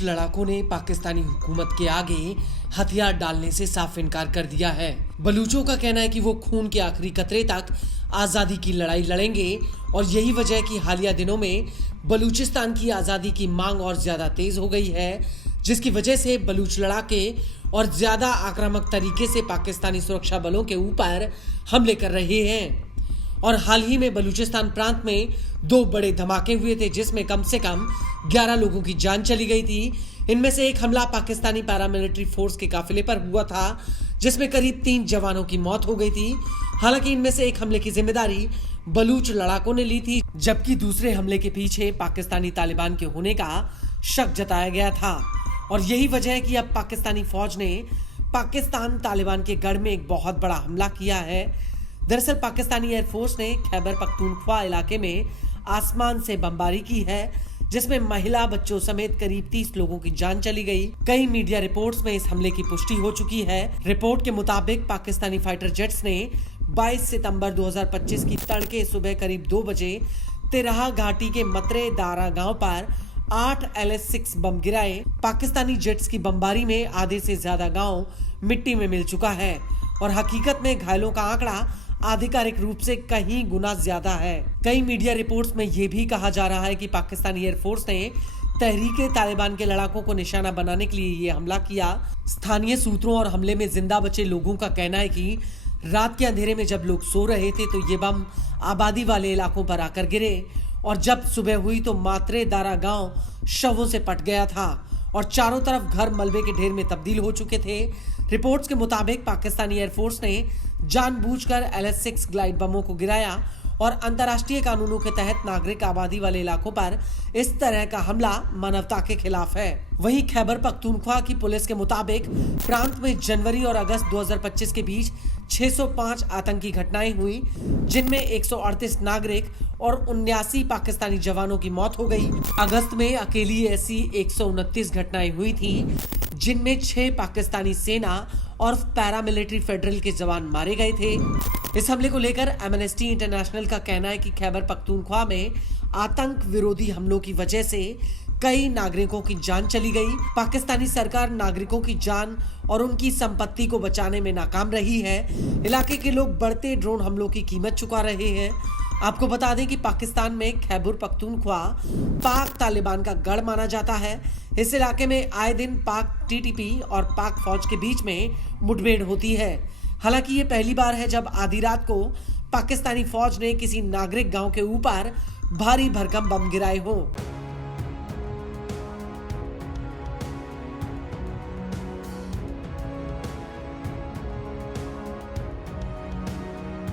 बलूच लड़ाकों ने पाकिस्तानी हुकूमत के आगे हथियार डालने से साफ इनकार कर दिया है। बलूचों का कहना है कि वो खून के आखिरी कतरे तक आज़ादी की लड़ाई लड़ेंगे और यही वजह है कि हालिया दिनों में बलूचिस्तान की आज़ादी की मांग और ज़्यादा तेज हो गई है, जिसकी वजह से बलूच लड़ाके और ज़्यादा आक्रामक तरीके से पाकिस्तानी सुरक्षा बलों के ऊपर हमले कर रहे हैं। और हाल ही में बलूचिस्तान प्रांत में 2 बड़े धमाके हुए थे, जिसमें कम से कम 11 लोगों की जान चली गई थी। इनमें से एक हमला पाकिस्तानी पैरामिलिट्री फोर्स के काफिले पर हुआ था, जिसमें करीब 3 जवानों की मौत हो गई थी। हालांकि इनमें से एक हमले की जिम्मेदारी बलूच लड़ाकों ने ली थी, जबकि दूसरे हमले के पीछे पाकिस्तानी तालिबान के होने का शक जताया गया था। और यही वजह है कि अब पाकिस्तानी फौज ने पाकिस्तान तालिबान के गढ़ में एक बहुत बड़ा हमला किया है। दरअसल पाकिस्तानी एयरफोर्स ने खैबर पख्तूनख्वा इलाके में आसमान से बमबारी की है, जिसमें महिला बच्चों समेत करीब 30 लोगों की जान चली गई। कई मीडिया रिपोर्ट्स में इस हमले की पुष्टि हो चुकी है। रिपोर्ट के मुताबिक पाकिस्तानी फाइटर जेट्स ने 22 सितंबर 2025 की तड़के सुबह करीब 2 बजे तिराहा घाटी के मतरे दारा गांव पर 8 LS-6 बम गिराए। पाकिस्तानी जेट्स की बमबारी में आधे से ज्यादा गांव मिट्टी में मिल चुका है और हकीकत में घायलों का आंकड़ा आधिकारिक रूप से कहीं गुना ज्यादा है। कई मीडिया रिपोर्ट्स में यह भी कहा जा रहा है कि पाकिस्तानी एयरफोर्स ने तहरीके तालिबान के लड़ाकों को निशाना बनाने के लिए ये हमला किया। स्थानीय सूत्रों और हमले में जिंदा बचे लोगों का कहना है कि रात के अंधेरे में जब लोग सो रहे थे तो ये बम आबादी वाले इलाकों पर आकर गिरे और जब सुबह हुई तो मात्रे दारा गांव शवों से पट गया था और चारों तरफ घर मलबे के ढेर में तब्दील हो चुके थे। रिपोर्ट्स के मुताबिक पाकिस्तानी एयरफोर्स ने जानबूझकर LS-6 ग्लाइड बमों को गिराया और अंतर्राष्ट्रीय कानूनों के तहत नागरिक आबादी वाले इलाकों पर इस तरह का हमला मानवता के खिलाफ है। वहीं खैबर पख्तूनख्वा की पुलिस के मुताबिक प्रांत में जनवरी और अगस्त 2025 के बीच 605 आतंकी घटनाएं हुई, जिनमें 138 नागरिक और 79 पाकिस्तानी जवानों की मौत हो गई। अगस्त में अकेली ऐसी 129 घटनाएं हुई थी, जिनमें 6 पाकिस्तानी सेना और पैरामिलिट्री फेडरल के जवान मारे गए थे। इस हमले को लेकर एमनेस्टी इंटरनेशनल का कहना है कि खैबर पख्तूनख्वा में आतंक विरोधी हमलों की वजह से कई नागरिकों की जान चली गई। पाकिस्तानी सरकार नागरिकों की जान और उनकी संपत्ति को बचाने में नाकाम रही है। इलाके के लोग बढ़ते ड्रोन हमलों की कीमत चुका रहे हैं। आपको बता दें कि पाकिस्तान में खैबर पख्तूनख्वा पाक तालिबान का गढ़ माना जाता है। इस इलाके में आए दिन पाक TTP और पाक फौज के बीच में मुठभेड़ होती है। हालांकि ये पहली बार है जब आधी रात को पाकिस्तानी फौज ने किसी नागरिक गांव के ऊपर भारी भरकम बम गिराए हों।